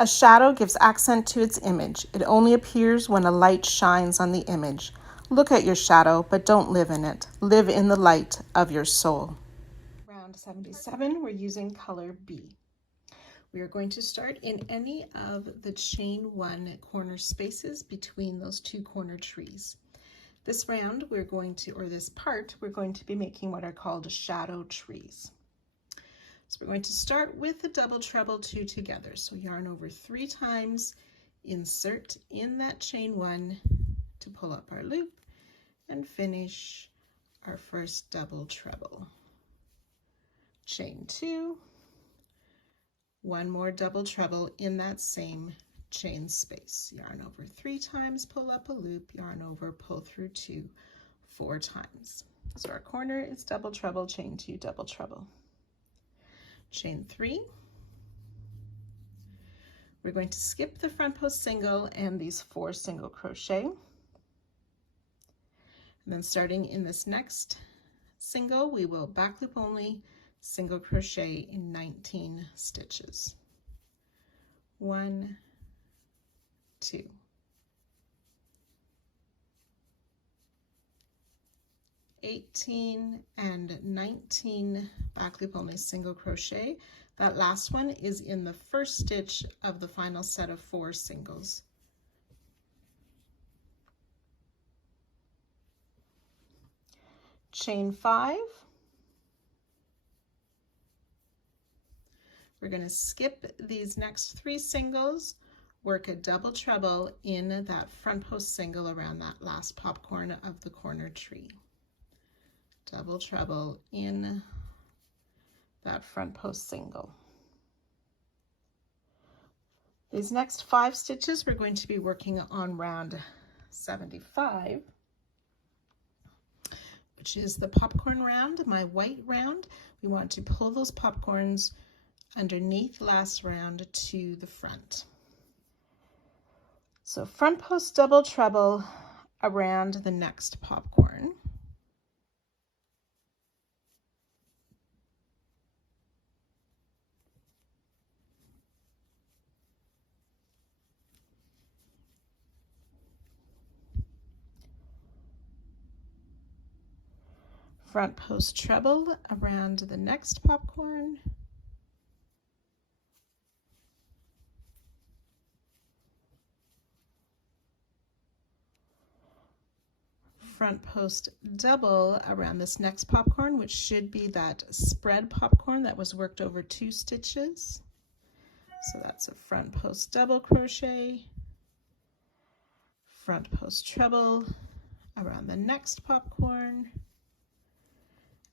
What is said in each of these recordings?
A shadow gives accent to its image. It only appears when a light shines on the image. Look at your shadow, but don't live in it. Live in the light of your soul. Round 77, we're using color B. We are going to start in any of the chain 1 corner spaces between those 2 corner trees. This round we're going to, or this part, we're going to be making what are called shadow trees. So we're going to start with the double treble 2 together. So yarn over 3 times, insert in that chain 1 to pull up our loop and finish our first double treble. Chain 2, 1 more double treble in that same chain space. Yarn over 3 times, pull up a loop, yarn over, pull through 2, 4 times. So our corner is double treble, chain 2, double treble. Chain 3. We're going to skip the front post single and these 4 single crochet. And then starting in this next single, we will back loop only, single crochet in 19 stitches. 1, 2. 18 and 19 back loop only single crochet. That last one is in the first stitch of the final set of 4 singles. Chain 5. We're going to skip these next 3 singles, work a double treble in that front post single around that last popcorn of the corner tree. Double treble in that front post single. These next 5 stitches we're going to be working on round 75, which is the popcorn round, my white round. We want to pull those popcorns underneath last round to the front. So front post double treble around the next popcorn. Front post treble around the next popcorn. Front post double around this next popcorn, which should be that spread popcorn that was worked over 2 stitches. So that's a front post double crochet, front post treble around the next popcorn,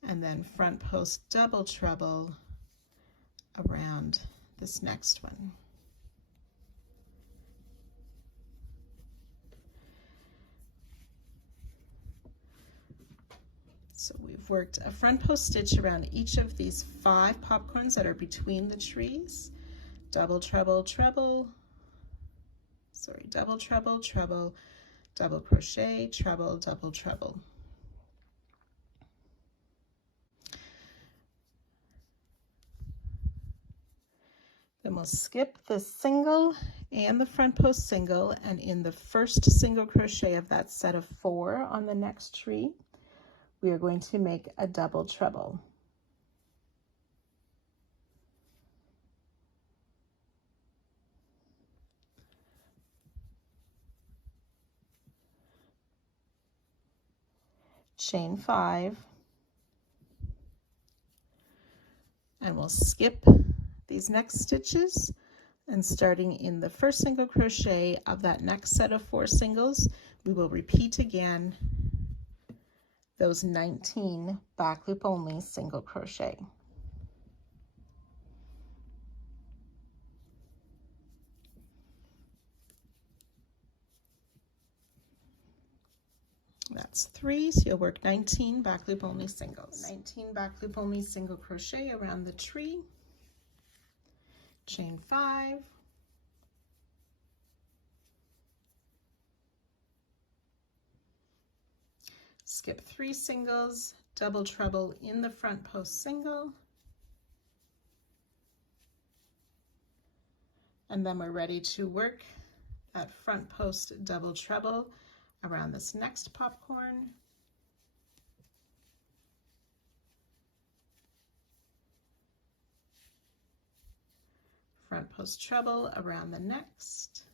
and then front post double treble around this next one. So we've worked a front post stitch around each of these 5 popcorns that are between the trees. Double treble, treble, double treble, treble, double crochet, treble, double treble. Then we'll skip the single and the front post single, and in the first single crochet of that set of 4 on the next tree, we are going to make a double treble. Chain 5, and we'll skip these next stitches, and starting in the first single crochet of that next set of 4 singles, we will repeat again those 19 back loop only single crochet. That's 3, so you'll work 19 back loop only singles. 19 back loop only single crochet around the tree. Chain 5. Skip 3 singles, double treble in the front post single, And then we're ready to work that front post double treble around this next popcorn. Front post treble around the next.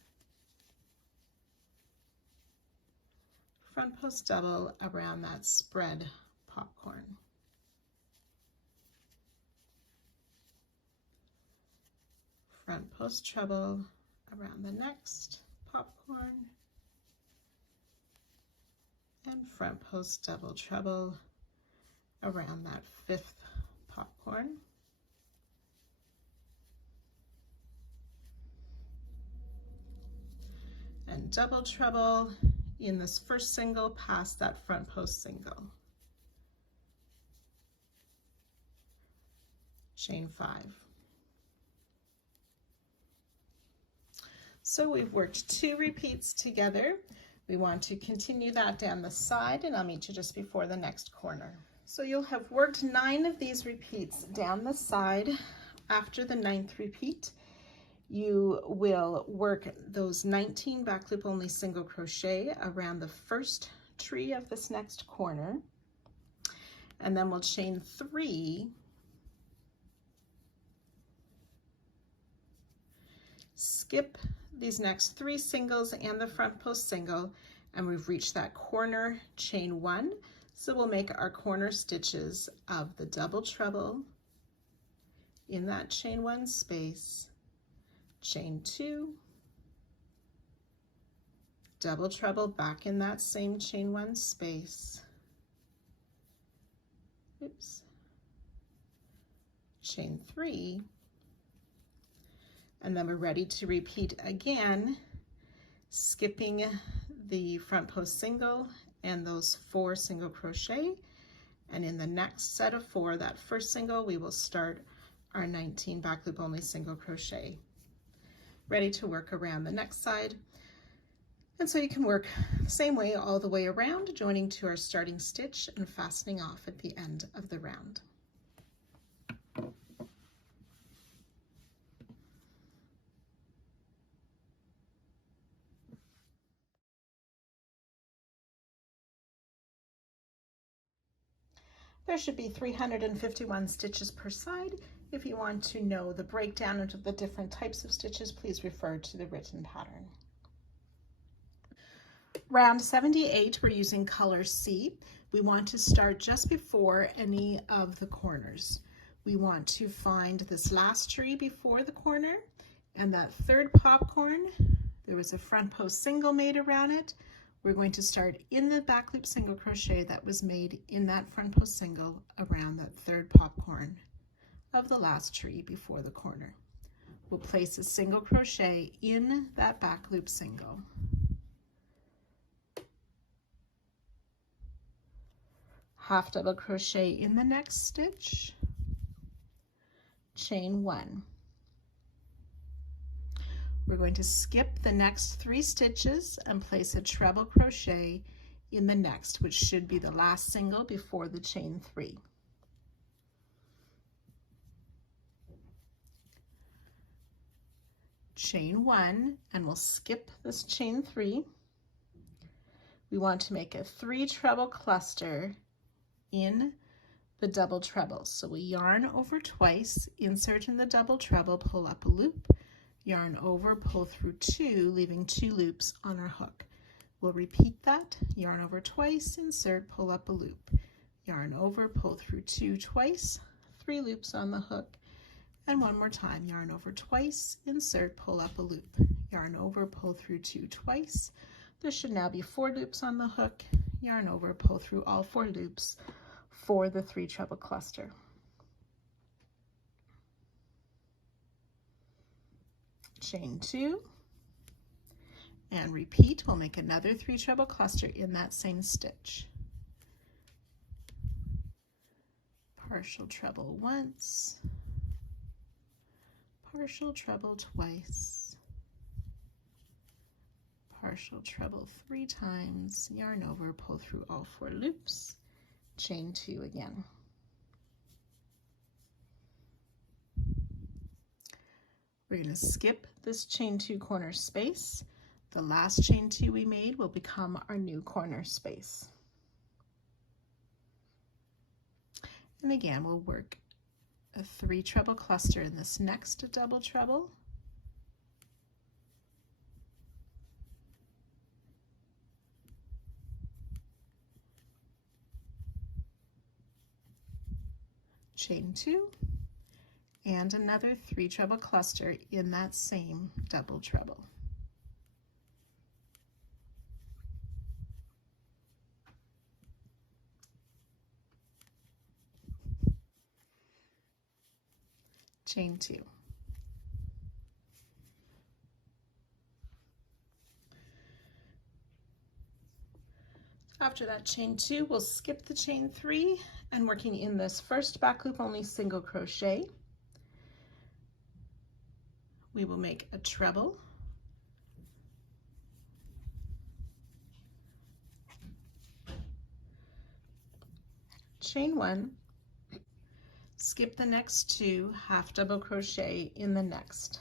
Front post double around that spread popcorn. Front post treble around the next popcorn. And front post double treble around that fifth popcorn. And double treble in this first single past that front post single. Chain 5. So we've worked 2 repeats together. We want to continue that down the side, and I'll meet you just before the next corner. So you'll have worked 9 of these repeats down the side. After the 9th repeat, you will work those 19 back loop only single crochet around the first tree of this next corner, and then we'll chain 3, skip these next 3 singles and the front post single, and we've reached that corner, chain 1. So we'll make our corner stitches of the double treble in that chain 1 space, chain 2, double treble back in that same chain 1 space, oops, chain 3, and then we're ready to repeat again, skipping the front post single and those 4 single crochet, and in the next set of 4, that first single, we will start our 19 back loop only single crochet. Ready to work around the next side. And so you can work the same way all the way around, joining to our starting stitch and fastening off at the end of the round. There should be 351 stitches per side. If you want to know the breakdown into the different types of stitches, please refer to the written pattern. Round 78, we're using color C. We want to start just before any of the corners. We want to find this last tree before the corner, and that third popcorn, there was a front post single made around it. We're going to start in the back loop single crochet that was made in that front post single around that third popcorn of the last tree before the corner. We'll place a single crochet in that back loop single. Half double crochet in the next stitch, chain 1. We're going to skip the next 3 stitches and place a treble crochet in the next, which should be the last single before the chain 3. Chain 1, and we'll skip this chain 3. We want to make a 3 treble cluster in the double treble. So we yarn over twice, insert in the double treble, pull up a loop, yarn over, pull through 2, leaving 2 loops on our hook. We'll repeat that, yarn over twice, insert, pull up a loop, yarn over, pull through 2 twice, 3 loops on the hook, and one more time, yarn over twice, insert, pull up a loop, yarn over, pull through 2 twice. There should now be 4 loops on the hook, yarn over, pull through all 4 loops for the 3 treble cluster. Chain 2 and repeat. We'll make another 3 treble cluster in that same stitch. Partial treble once, partial treble twice, partial treble 3 times, yarn over, pull through all 4 loops, chain 2 again. We're going to skip this chain 2 corner space. The last chain 2 we made will become our new corner space. And again, we'll work a 3 treble cluster in this next double treble. Chain 2, and another 3 treble cluster in that same double treble. Chain 2. After that chain 2, we'll skip the chain 3 and working in this first back loop only single crochet, we will make a treble, chain 1, skip the next 2, half double crochet in the next,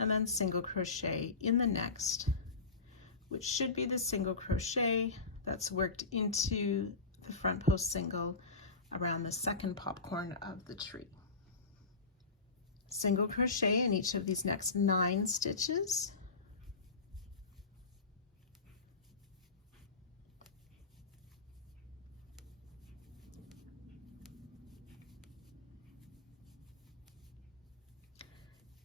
and then single crochet in the next, which should be the single crochet that's worked into the front post single around the second popcorn of the tree. Single crochet in each of these next 9 stitches.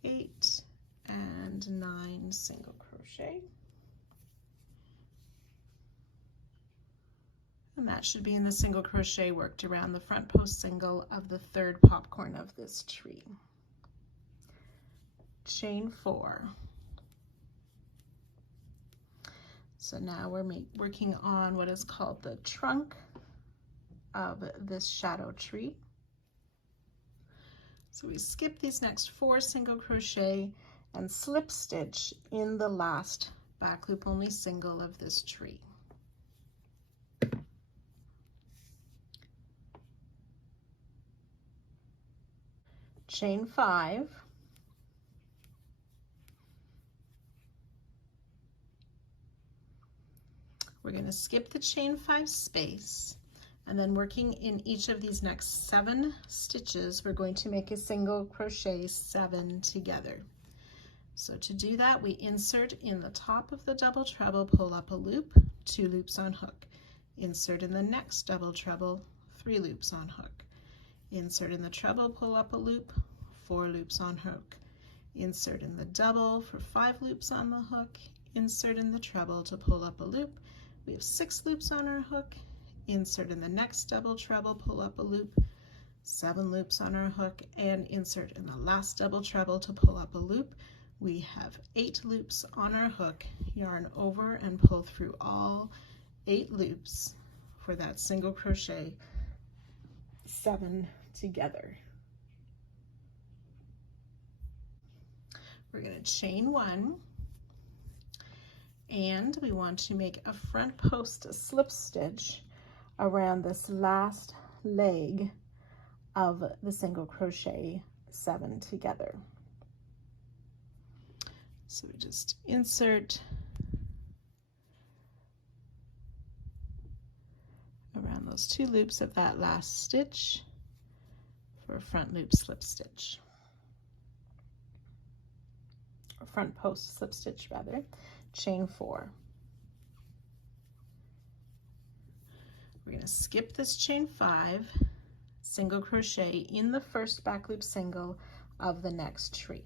Eight and 9 single crochet. And that should be in the single crochet worked around the front post single of the third popcorn of this tree. Chain 4. So now we're working on what is called the trunk of this shadow tree. So we skip these next 4 single crochet and slip stitch in the last back loop only single of this tree. Chain 5, we're going to skip the chain 5 space, and then working in each of these next 7 stitches, we're going to make a single crochet 7 together. So to do that, we insert in the top of the double treble, pull up a loop, 2 loops on hook, insert in the next double treble, 3 loops on hook, insert in the treble, pull up a loop, 4 loops on hook, insert in the double for 5 loops on the hook, insert in the treble to pull up a loop. We have 6 loops on our hook, insert in the next double treble, pull up a loop, 7 loops on our hook, and insert in the last double treble to pull up a loop. We have 8 loops on our hook, yarn over and pull through all 8 loops for that single crochet 7 together. We're going to chain 1, and we want to make a front post slip stitch around this last leg of the single crochet 7 together. So we just insert around those 2 loops of that last stitch for a front loop slip stitch, or front post slip stitch rather. Chain 4. We're going to skip this chain 5, single crochet in the first back loop single of the next tree.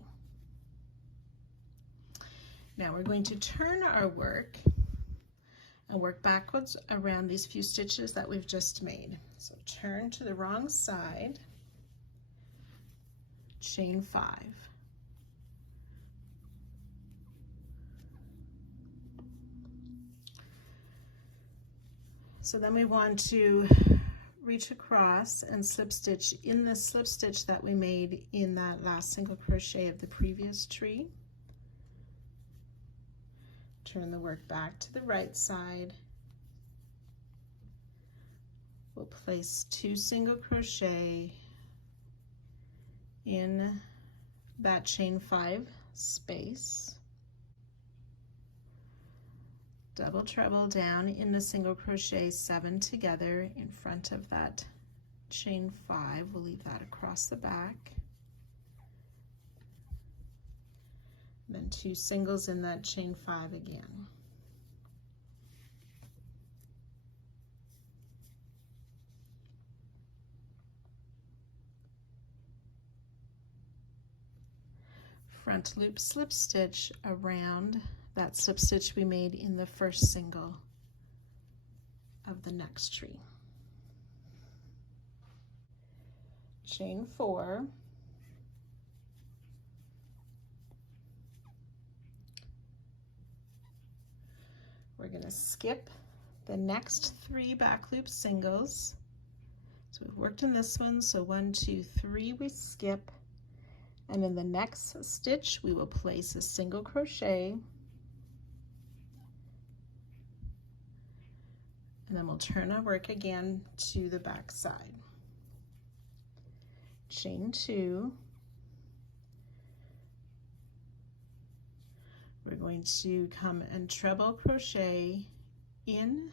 Now we're going to turn our work and work backwards around these few stitches that we've just made. So turn to the wrong side, chain 5. So then we want to reach across and slip stitch in the slip stitch that we made in that last single crochet of the previous tree. Turn the work back to the right side. We'll place 2 single crochet in that chain 5 space, double treble down in the single crochet 7 together in front of that chain 5. We'll leave that across the back. Then 2 singles in that chain 5 again. Front loop slip stitch around that slip stitch we made in the first single of the next tree. Chain 4, we're going to skip the next 3 back loop singles. So we've worked in this one, so 1, 2, 3 we skip, and in the next stitch we will place a single crochet, and then we'll turn our work again to the back side. Chain 2, we're going to come and treble crochet in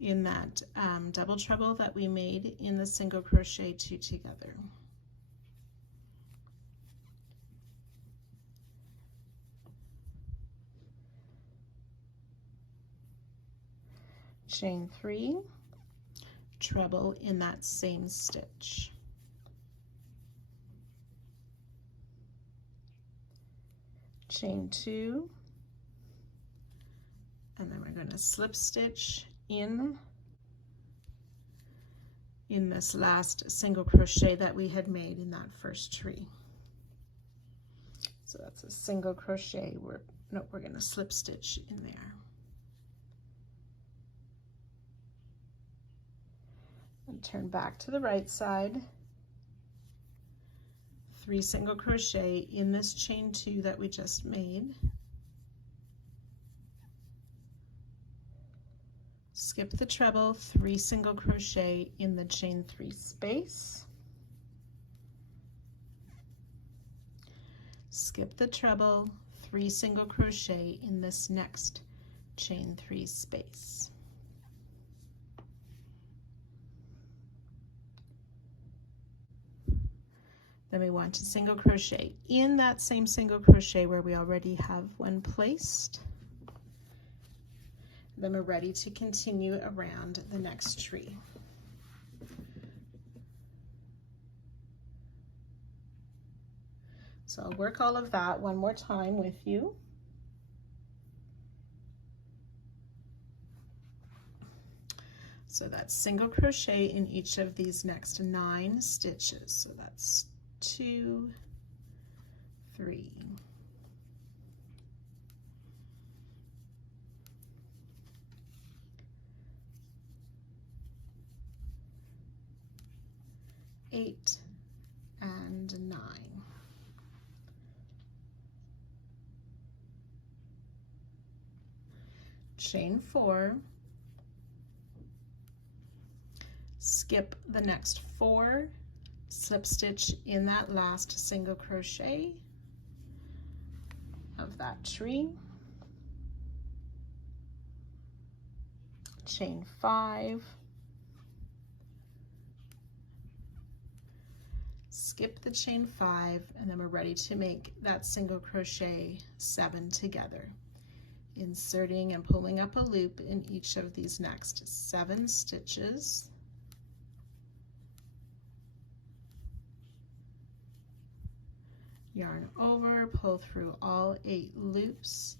that double treble that we made in the single crochet 2 together. Chain 3, treble in that same stitch. Chain 2, and then we're going to slip stitch in this last single crochet that we had made in that first tree. So that's a single crochet. We're going to slip stitch in there. And turn back to the right side. 3 single crochet in this chain 2 that we just made. Skip the treble, 3 single crochet in the chain 3 space. Skip the treble, 3 single crochet in this next chain 3 space. Then we want to single crochet in that same single crochet where we already have one placed. Then we're ready to continue around the next tree. So I'll work all of that one more time with you. So that's single crochet in each of these next 9 stitches. So that's 2, 3, 8 and 9. Chain 4, skip the next 4, slip stitch in that last single crochet of that tree. Chain 5, skip the chain 5, and then we're ready to make that single crochet 7 together, inserting and pulling up a loop in each of these next 7 stitches. Yarn over, pull through all 8 loops,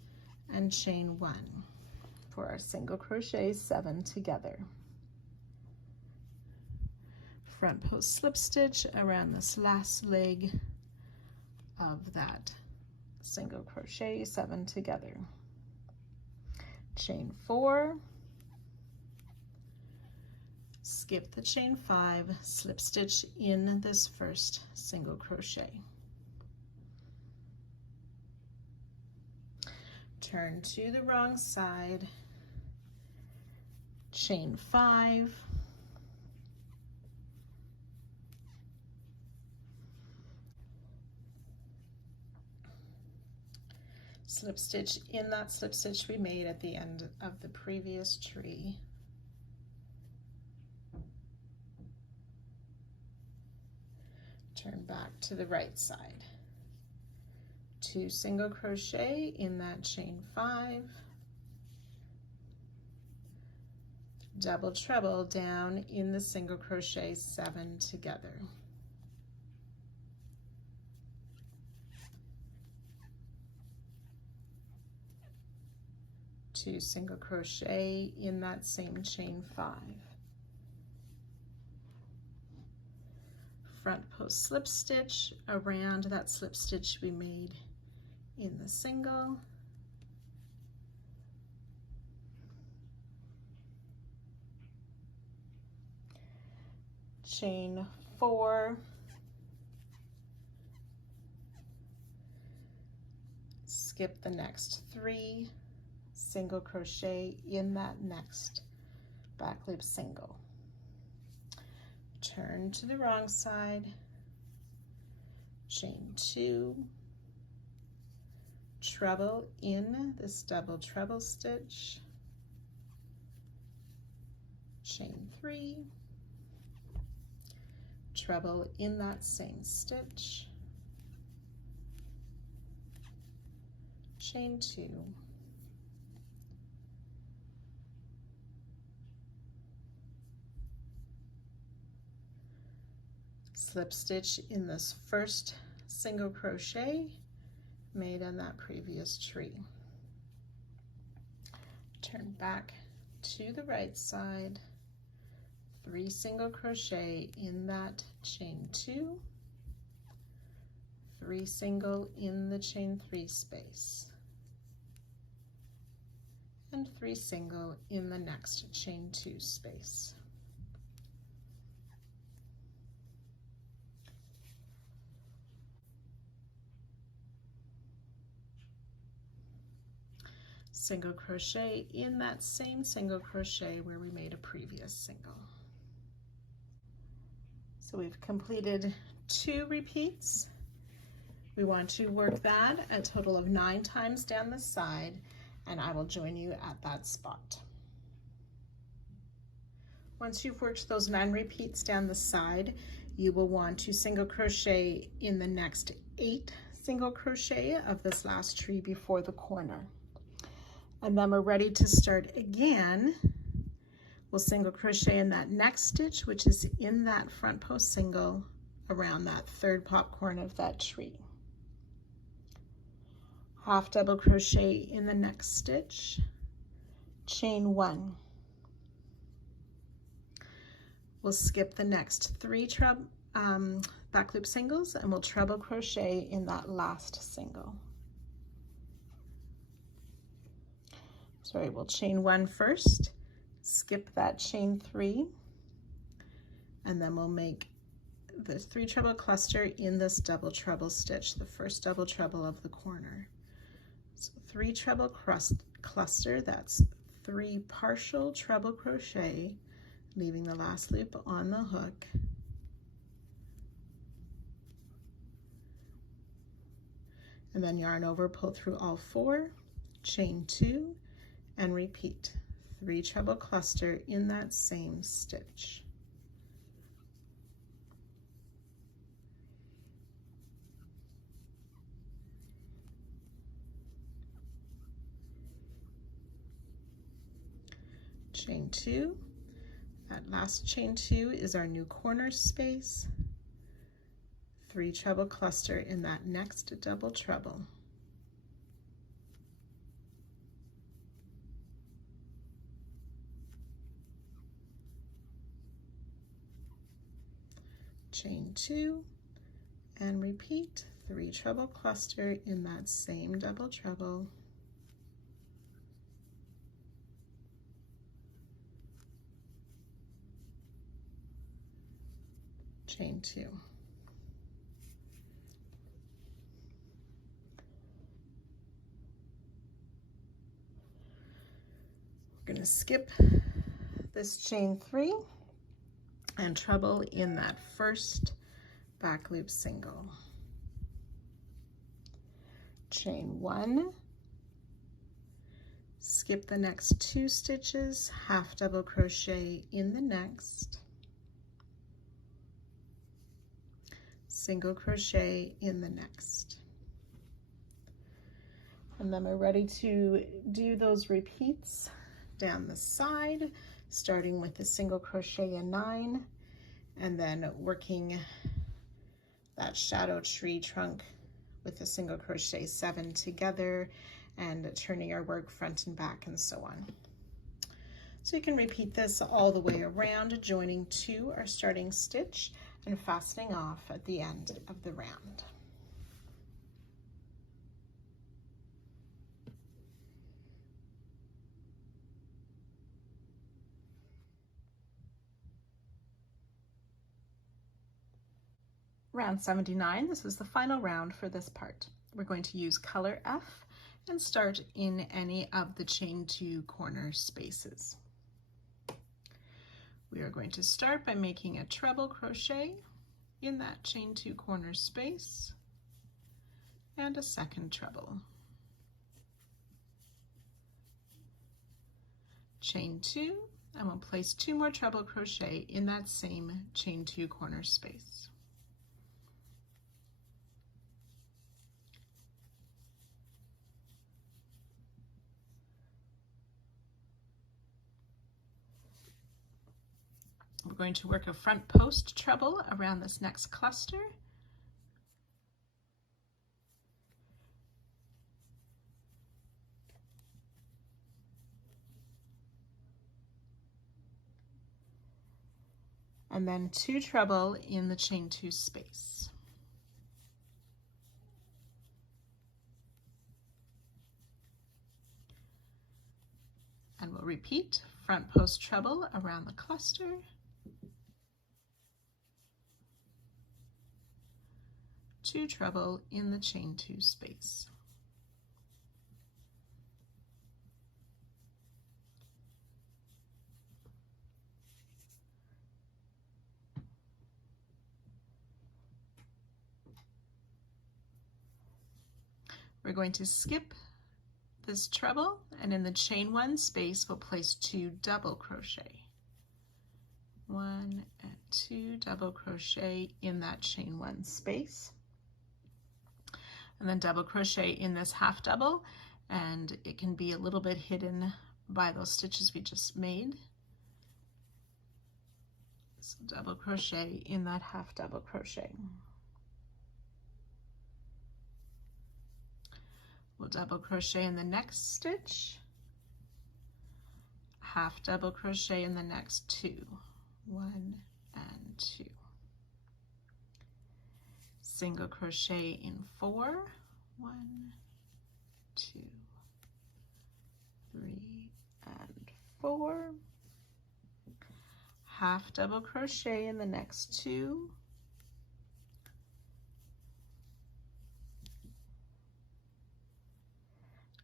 and chain 1 for our single crochet 7 together. Front post slip stitch around this last leg of that single crochet 7 together. Chain 4, skip the chain 5, slip stitch in this first single crochet. Turn to the wrong side, chain 5, slip stitch in that slip stitch we made at the end of the previous tree. Turn back to the right side. 2 single crochet in that chain 5, double treble down in the single crochet 7 together. Two single crochet in that same chain 5. Front post slip stitch around that slip stitch we made in the single. Chain 4. Skip the next 3 single crochet in that next back loop single. Turn to the wrong side, chain 2, treble in this double treble stitch, chain 3, treble in that same stitch, chain 2, slip stitch in this first single crochet made on that previous tree. Turn back to the right side, 3 single crochet in that chain 2, 3 single in the chain 3 space, and 3 single in the next chain 2 space. Single crochet in that same single crochet where we made a previous single. So we've completed 2 repeats. We want to work that a total of 9 times down the side, and I will join you at that spot. Once you've worked those 9 repeats down the side, you will want to single crochet in the next 8 single crochet of this last tree before the corner. And then we're ready to start again. We'll single crochet in that next stitch, which is in that front post single around that 3rd popcorn of that tree. Half double crochet in the next stitch, chain 1. We'll skip the next 3 back loop singles and we'll treble crochet in that last single. Sorry, we'll chain 1 first, skip that chain 3, and then we'll make the 3 treble cluster in this double treble stitch, the first double treble of the corner. So 3 treble cluster, that's 3 partial treble crochet, leaving the last loop on the hook. And then yarn over, pull through all 4, chain 2, and repeat 3 treble cluster in that same stitch. Chain 2, that last chain 2 is our new corner space, 3 treble cluster in that next double treble. Chain 2 and repeat 3 treble cluster in that same double treble. Chain 2. We're going to skip this chain 3 and treble in that first back loop single. Chain 1, skip the next 2 stitches, half double crochet in the next, single crochet in the next. And then we're ready to do those repeats down the side, starting with a single crochet in 9, and then working that shadow tree trunk with a single crochet 7 together, and turning our work front and back and so on. So you can repeat this all the way around, joining to our starting stitch and fastening off at the end of the round. Round 79, this is the final round for this part. We're going to use color F and start in any of the chain 2 corner spaces. We are going to start by making a treble crochet in that chain 2 corner space and a second treble. Chain 2, and we'll place 2 more treble crochet in that same chain 2 corner space. We're going to work a front post treble around this next cluster. And then 2 treble in the chain 2 space. And we'll repeat front post treble around the cluster. 2 treble in the chain 2 space. We're going to skip this treble, and in the chain 1 space we'll place 2 double crochet. 1 and 2 double crochet in that chain 1 space. And then double crochet in this half double, and it can be a little bit hidden by those stitches we just made. So double crochet in that half double crochet. We'll double crochet in the next stitch, half double crochet in the next 2, 1 and 2. Single crochet in 4, 1, 2, 3 and 4, half double crochet in the next 2,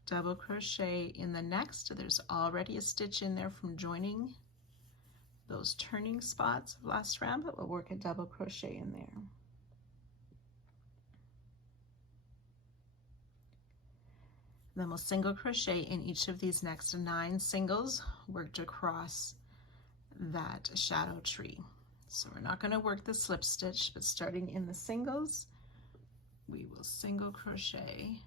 double crochet in the next. There's already a stitch in there from joining those turning spots of last round, but we'll work a double crochet in there. Then we'll single crochet in each of these next 9 singles worked across that shadow tree. So we're not going to work the slip stitch, but starting in the singles, we will single crochet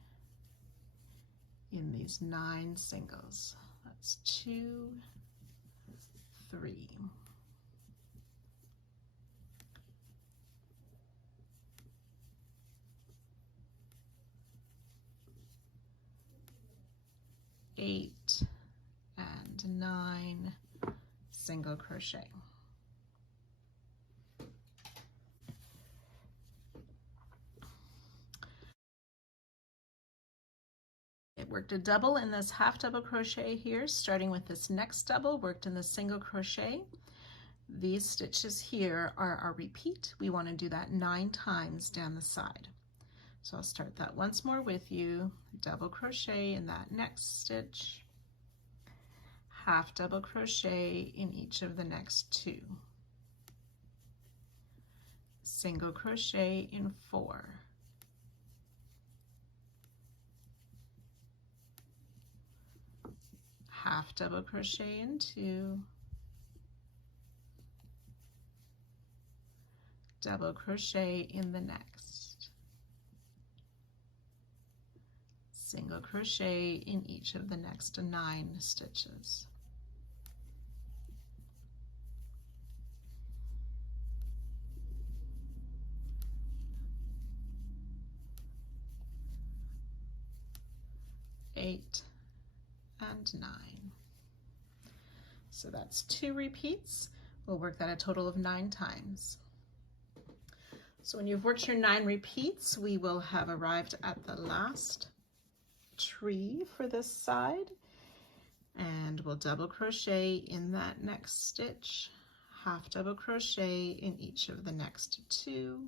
in these 9 singles. That's 2, 3. 8 and 9 single crochet. It worked a double in this half double crochet here, starting with this next double, worked in the single crochet. These stitches here are our repeat. We want to do that 9 times down the side. So I'll start that once more with you. Double crochet in that next stitch, half double crochet in each of the next 2, single crochet in 4, half double crochet in 2, double crochet in the next, single crochet in each of the next 9 stitches. Eight and 9. So that's 2 repeats. We'll work that a total of 9 times. So when you've worked your 9 repeats, we will have arrived at the last tree for this side, and we'll double crochet in that next stitch, half double crochet in each of the next 2,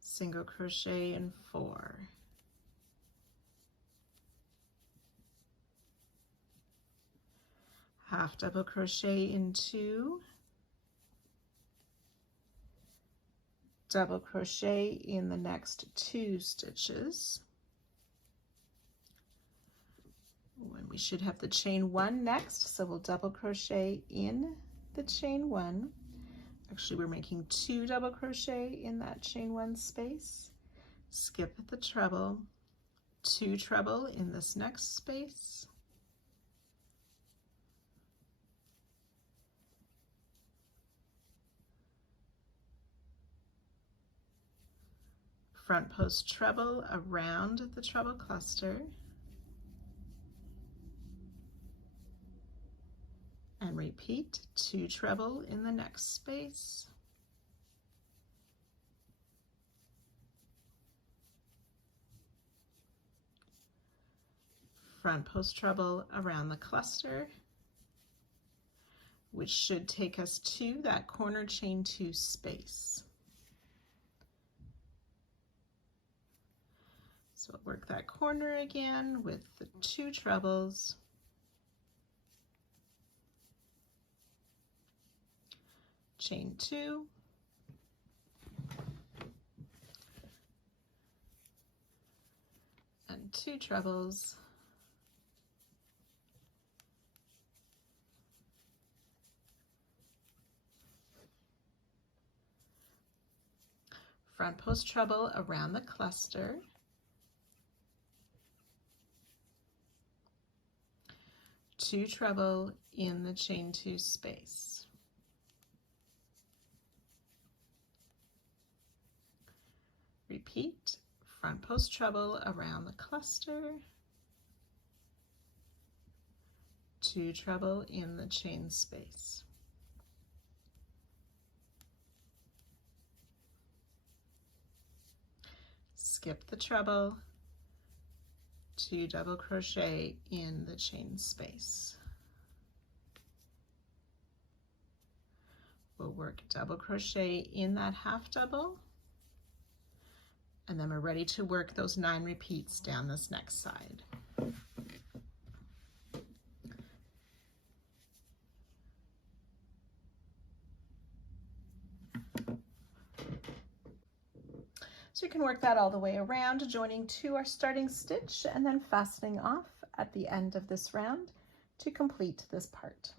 single crochet in 4, half double crochet in 2, double crochet in the next 2 stitches. When we should have the chain 1 next, so we'll double crochet in the chain 1. Actually, we're making 2 double crochet in that chain 1 space. Skip the treble, 2 treble in this next space, front post treble around the treble cluster, and repeat 2 treble in the next space, front post treble around the cluster, which should take us to that corner chain 2 space. So we'll work that corner again with the 2 trebles, chain 2, and 2 trebles, front post treble around the cluster, 2 treble in the chain 2 space, repeat front post treble around the cluster, 2 treble in the chain space, skip the treble, 2 double crochet in the chain space. We'll work double crochet in that half double, and then we're ready to work those 9 repeats down this next side. So you can work that all the way around, joining to our starting stitch and then fastening off at the end of this round to complete this part.